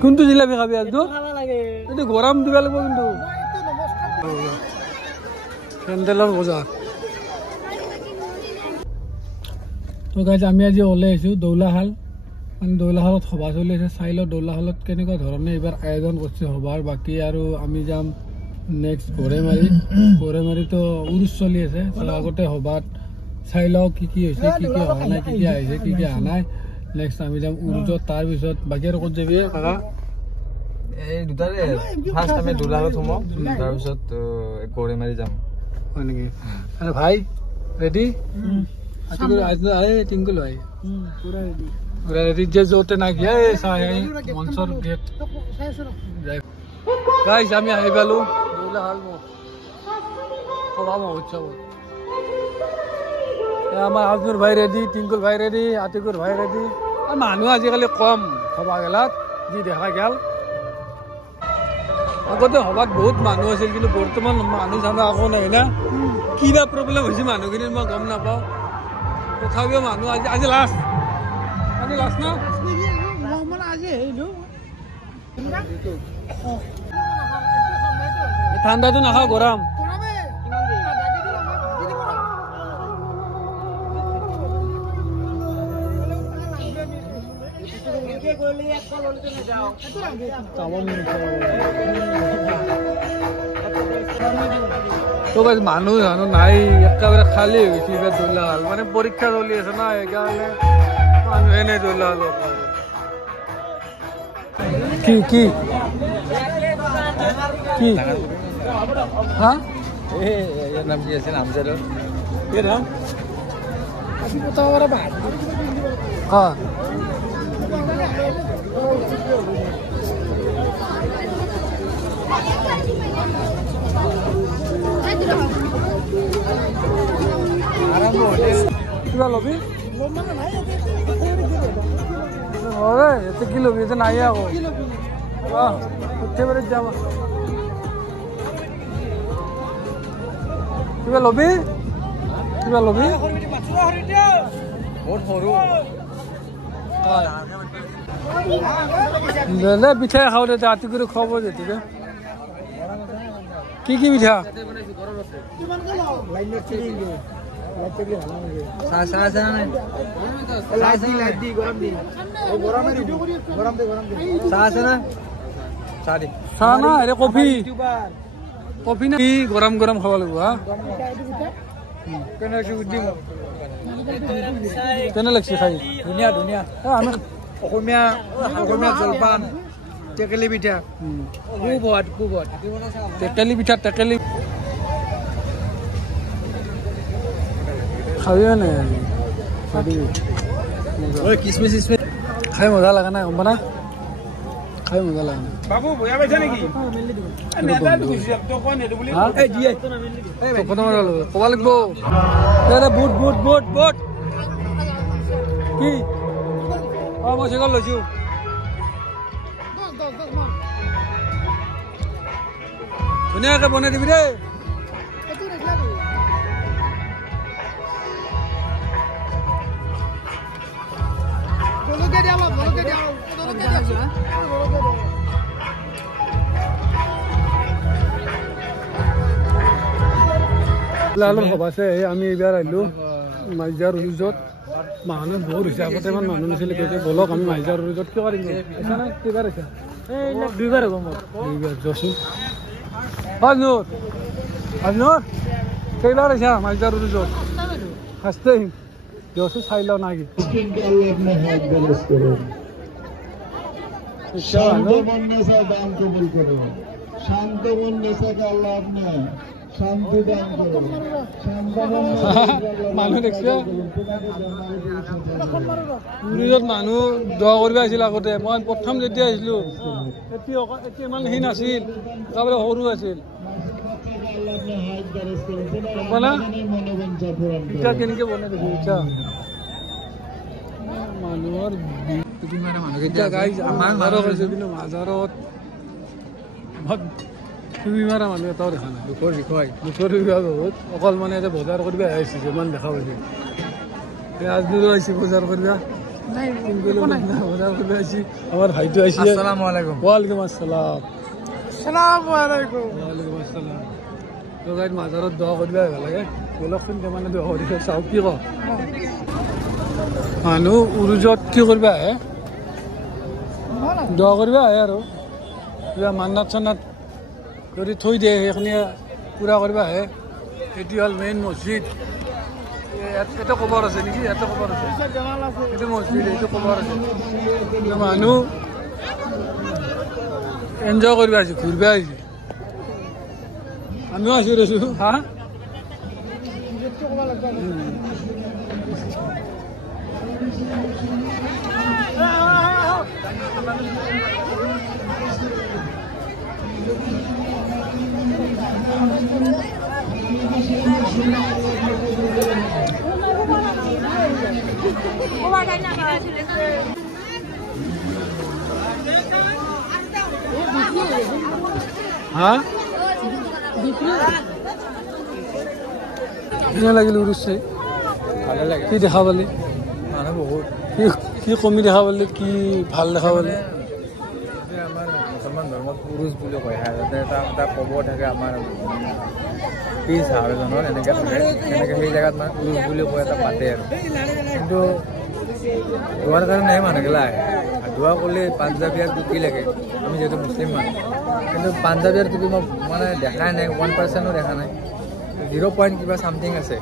কোনটো জিলাপি খাবি আজটো এইটো গৰম দিব লাগিব কিন্তু পেণ্ডেলৰ বজাৰ তো গাইজ আমি আজি ওলাই আহিছোঁ দৌলাশাল মানে দৌলাশালত সভা চলি আছে চাই লওঁ দৌলাশালত কেনেকুৱা ধৰণে এইবাৰ আয়োজন কৰিছে সভাৰ বাকী আৰু আমি যাম নেক্সট গড়েমাৰিতো উৰুচ চলি আছে আগতে সভাত চাই লওঁ কি কি হৈছে কি কি হোৱা নাই কি কি আহিছে কি কি অহা নাই নেক্সট আমি যাম উৰুজত তাৰপিছত বাকী আৰু ক'ত যাবি কাকা এই দুটাৰে ফাৰ্ষ্ট আমি দৌলাশালত সোমাম তাৰপিছত গড়েমাৰি যাম হয় নেকি আৰু ভাই ৰেডি টিংকুল ভাই পুৰা ৰেডি যে য'তে নাকি মঞ্চৰ গেট গাইজ আমি আহি পালোঁ দৌলাশাল সভা মহোৎসৱত আমাৰ আজনুৰ ভাই ৰেডি টিংকুল ভাই ৰেডি আতিকুৰ ভাই ৰেডি মানুহ আজিকালি কম সভাগেলাত যি দেখা গেল আগতে সভাত বহুত মানুহ আছিল কিন্তু বৰ্তমান মানুহ চানুহ আকৌ নাই না কিবা প্ৰব্লেম হৈছে মানুহখিনিৰ মই গম নাপাওঁ তথাপিও মানুহ আজি লাষ্ট না ঠাণ্ডাটো নাখাওঁ গৰম মানুহ জানো নাই একেবাৰে খালী হৈ গৈছে এইবাৰ দৌলাশাল মানে পৰীক্ষা চলি আছে না সেইকাৰণে মানুহে নাই দৌলাশালত কি কি কি হা নাম কি আছে নামজাৰৰ হ্যাঁ কিবা লবি এতে কি লবি এতে নাই আকৌ ফেভাৰিট যাম কিবা লবি বহুত সৰু দে পিঠাই খাওঁ দে আতি কৰি খুৱাব যেতিয়া কি কি পিঠা চাহ না আরে কফি না কি গরম গরম খাব লাগিব হা কেনে লাগছে খাই ধুনীয়া ধুনীয়া আমি অসমীয়া জলপান টেকেলি পিঠা খুব টেকেলি পিঠা খাবি নে কিচমিচ খাই মজা লাগা নাই গম না খাই মজা লাগা নাই বাবু বয়া পাইছা নেকি ক'ব লাগিব বুট কি মই চিকল লৈছো ধুনীয়াকে বনাই দিবি দেই সভা আছে আমি এইবাৰ আহিলোঁ মাইজাৰ উৰুজত মানুহ বহুত হৈছে আগতে ইমান মানুহ নাছিলে কৈছে বলক আমি মাইজাৰ উৰুজত কিয় কৰিম কেইবাৰ হৈছে দুইবাৰ হ'ব মোৰ যচোন আজনুৰ কেইবাৰ হৈছে মাইজাৰ উৰুজত ফাৰ্ষ্ট টাইম যচোন চাই লওঁ নাকি শান্ত মন নেশাকে আল্লাহ আপনি শান্তি দান করুন মানুহ দেখছে উৰুজত মানুহ দোৱা কৰিব আহিছিল আগতে মই প্ৰথম যেতিয়া আহিছিলোঁ এতিয়া ইমান সেই নাছিল একেবাৰে সৰু আছিল এতিয়া কেনেকে বনাই দেখি ইচ্ছা মানুহৰ কিন্তু মাজাৰত তুমি মাৰা মানুহ এটাও দেখা নাই লোকৰ বিষয় বহুত অকল মানে এতিয়া বজাৰ কৰিব আহিছে যিমান দেখা পাইছে আজনুৰো আহিছে বজাৰ কৰিব বজাৰ কৰিব আহিছে আমাৰ ভাইটো আহিছে আসসালামু আলাইকুম ওয়ালাইকুম আসসালাম আসসালামু আলাইকুম ওয়ালাইকুম আসসালাম তো গাইড মাজাৰত দোৱা কৰিব ভাল লাগে বলকচোন কেমানে দোৱা কৰিব চাওঁ কি ক মানুহ উৰুজত কি কৰিব আহে দোৱা কৰিব আহে আৰু কিবা মান্নাত চান্নাত কৰি থৈ দিয়ে সেইখিনি পূৰা কৰিব আহে এটি হ'ল মেইন মছজিদ এটা কবৰ আছে নেকি এটা কবৰ আছে এইটো মছজিদ এইটো কবৰ আছে মানুহ এনজয় কৰিব আহিছে ঘূৰিব আহিছে আমিও আছো ৰৈছো হা হ্যাঁ কেনে লাগিল উৰুচ চাই ভালে লাগে কি দেখা পালি মানুহ বহুত কি কমি দেখা পালি কি ভাল দেখা পালি আমাৰ মুছলমান ধৰ্মত পুৰুষ বুলি কয় যাতে এটা কবৰ থাকে আমাৰ পিছ হাৰজনৰ এনেকৈ সেই জেগাত মানে পুৰুষ বুলি কয় এটা পাতে আৰু কিন্তু দোৱাৰ কাৰণে মানুহগিলা আহে দোৱা কৰিলে পাঞ্জাবী আৰু টুপি লাগে আমি যিহেতু মুছলিম মানুহ কিন্তু পাঞ্জাবী আৰু টুপি মই মানে দেখাই নাই 1%ও দেখা নাই 0. কিবা চামথিং আছে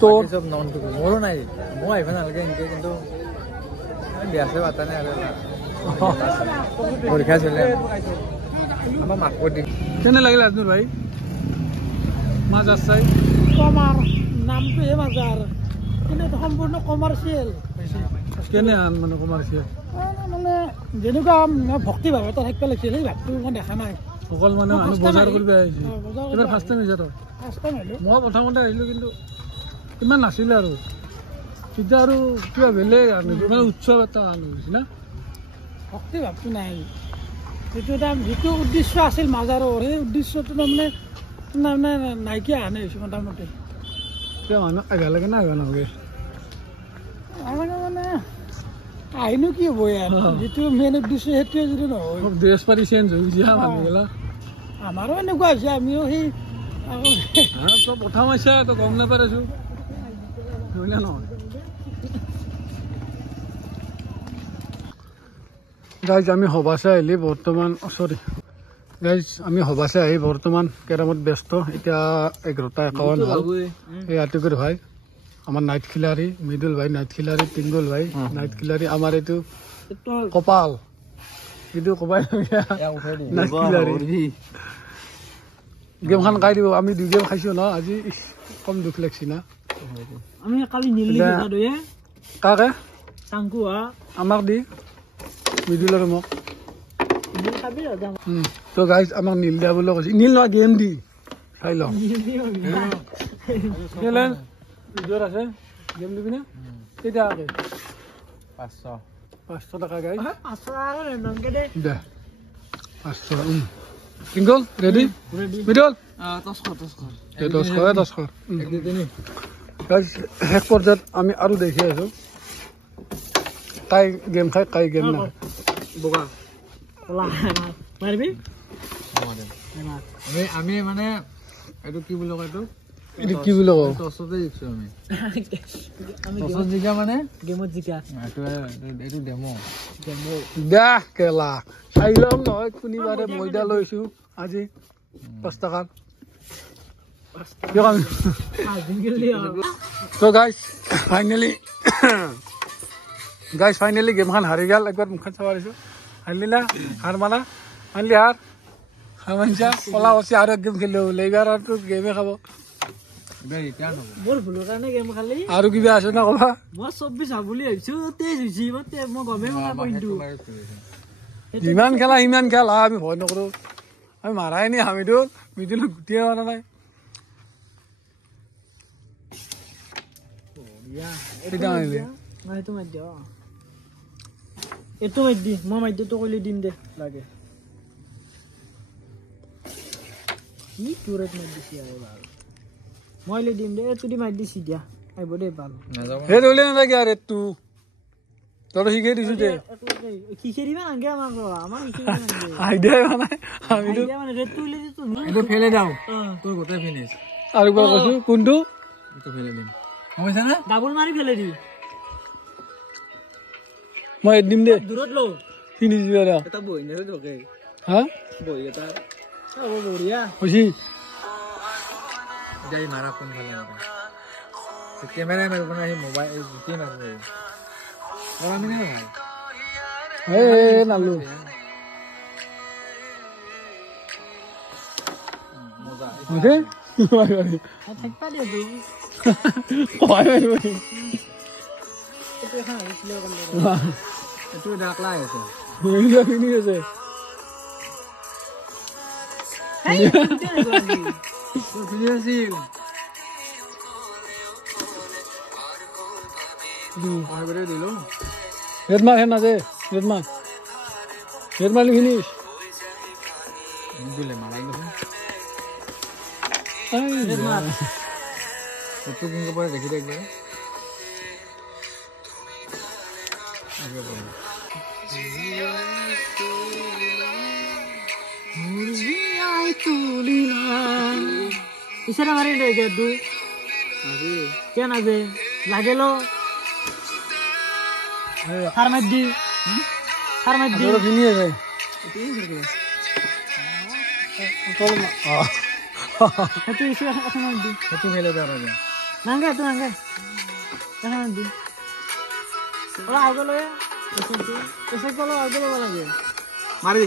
তোৰ চব নন টুপি মোৰো নাই মই আহিব নালাগে এনেকৈ কিন্তু বিয়াছে পাতা নাই আৰু পৰীক্ষা চলে আমাৰ মাকো দিম কেনে লাগিল আজনুৰ ভাই মাছ চাই কমাৰ নামটোহে মাজাৰ কিন্তু এইটো সম্পূৰ্ণ কমাৰ্চিয়েল কেনে আন মানে কমাৰ্চিয়েল মানে যেনেকুৱা ভক্তিভাৱ এটা থাকিব লাগিছিল সেই ভাৱটো মই দেখা নাই অকল মানে মানুহ বজাৰ কৰিব আহিছে বজাৰ এইবাৰ ফাৰ্ষ্ট টাইম আহিছে তই ফাৰ্ষ্ট টাইম আহিলোঁ মই প্ৰথমতে আহিলোঁ কিন্তু ইমান নাছিলে আৰু এতিয়া আৰু কিবা বেলেগ মানে উৎসৱ এটা আনো না ভক্তিভাৱটো নাই যিটো উদ্দেশ্য আছিল মাজাৰৰ সেই উদ্দেশ্যটো তাৰমানে নাইকিয়া আনে হৈছে মোটামুটি কিয় মানুহ আহিব লাগে না আহিব নালাগে আমাকে মানে আহিনো কি হ'ব ইয়াত যিটো মেইন উদ্দেশ্য সেইটোৱে যদি নহয় ড্ৰেছ পাতি চেঞ্জ হৈ গৈছে মানুহবিলাক আমাৰো এনেকুৱা হৈছে আমিও সেই তই প্ৰথম আহিছে তই গম নাপাইছোঁ নহ'লে নহয় গাইজ আমি সভাছে আহিলি বৰ্তমান গাইজ আমি সভাছে আহি বৰ্তমান কেৰামত ব্যস্ত এতিয়া 11:51 হ'ল এই আতিকুৰ ভাই আমাৰ নাইট খিলাৰী মৃদুল ভাই নাইট খিলাৰী টিংগুল ভাই নাইট খিলাৰী আমাৰ এইটো কপাল এইটো কপাল নাইট খিলাৰী গেমখন খাই দিব আমি 2 গেম খাইছোঁ ন আজি কম দুখ লাগছি না আমি কালি নীলি কাকে টাংকু আমাক দি মৃদুল আৰু মোক তো গাইজ আমাক নীল দিয়া বুলি কৈছে নীল নহয় গেম দি চাই লওঁ নিজৰ আছে গেম দিবি না কেতিয়া 500 টকা গাইজ দে 500 টিংগল ৰেডি মৃদুল 10 শেষ পৰ্যায়ত আমি আৰু দেখি আছো তাই গেম খাই তাই গেম না বগা মাৰিবি আমি মানে এইটো কি বুলি কয় এইটো কি বুলি কওঁ টছতে জিকিছোঁ আমি টছত জিকা মানে গেমত জিকা এইটো ডেমো দে কেলা চাই ল'ম নহয় কোনোবাৰে ময়দা লৈছোঁ আজি 5 টকাত তো গাইজ ফাইনেলি গেমখন হাৰি গ'ল একবাৰ মুখখন চাব পাৰিছোঁ হাৰিলি না হাৰ মানা আনলি হাৰ মানছা কলা কচি আৰু গেম খেলিব বোলে এইবাৰ আৰু গেমে খাব মোৰ ভুলৰ কাৰণে গেম খালি আৰু কিবা আছে না ক'বা মই 24 হ'ব বুলি ভাবিছোঁ 23 হৈছে মই গমেই নাপাইছোঁ যিমান খেলা সিমান খেল আমি ভয় নকৰোঁ আমি মাৰাই নি হামিদুল মৃদুলক গুটিয়ে মাৰা নাই এইটো মাৰি দি মই মাৰি দিওঁ তই দিম দে লাগে কি তোৰত মাৰি দিছি আৰু বাৰু মই দিম দে এইটো দি মাৰি দিছি দিয়া আহিব দেই ভাল নাযাব হে দৌলে নাথাকে আৰু ৰেটটো তই শিকাই দিছো দে খিচিৰি নাগে আমাৰ আইডিয়াই হোৱা নাই আমিতো এইটো ফেলে দাও তোৰ গোটেই ফিনিছ আৰু কিবা কৈছো কোনটো এইটো ফেলে দিম বুজিছা না ডাবল মাৰি ফেলে দি মই এড দিম দে দূৰত ল ফিনিছ দিবা এটা বহি নেছে তোকে হা বহি এটা বঢ়িয়া কৈছি যাই মাৰা কোন ভালে মাৰা কেমেৰা মাৰিব না সেই মোবাইল এই জিটি মাৰিব কৰা মানে ভাল এ নালো মজা ওকে থাকবা দিয়া তো কয় এইটো ডাকলাই আছে ফিনি আছে তোৰ ফিনি আছিল আহিবলৈ দিলো ৰেড মাৰ হে নাজে ৰেড মাৰ ফিনিছ দিলে মাৰাই দেখোন এইটো কিন্তু পৰে দেখি দেখ বাৰু ইচাৰা মাৰি দে দু কিয় নাজে লাগে লো সাৰ মাৰি দি ফিনি আছে সেইটো ইচে এখন মাৰি দি সেইটো ফেলে দাও ৰাজা নাংগে এইটো নাংগে এখন মাৰি দি অলপ আগলৈ এচেক অলপ আগলৈ লাগে মাৰি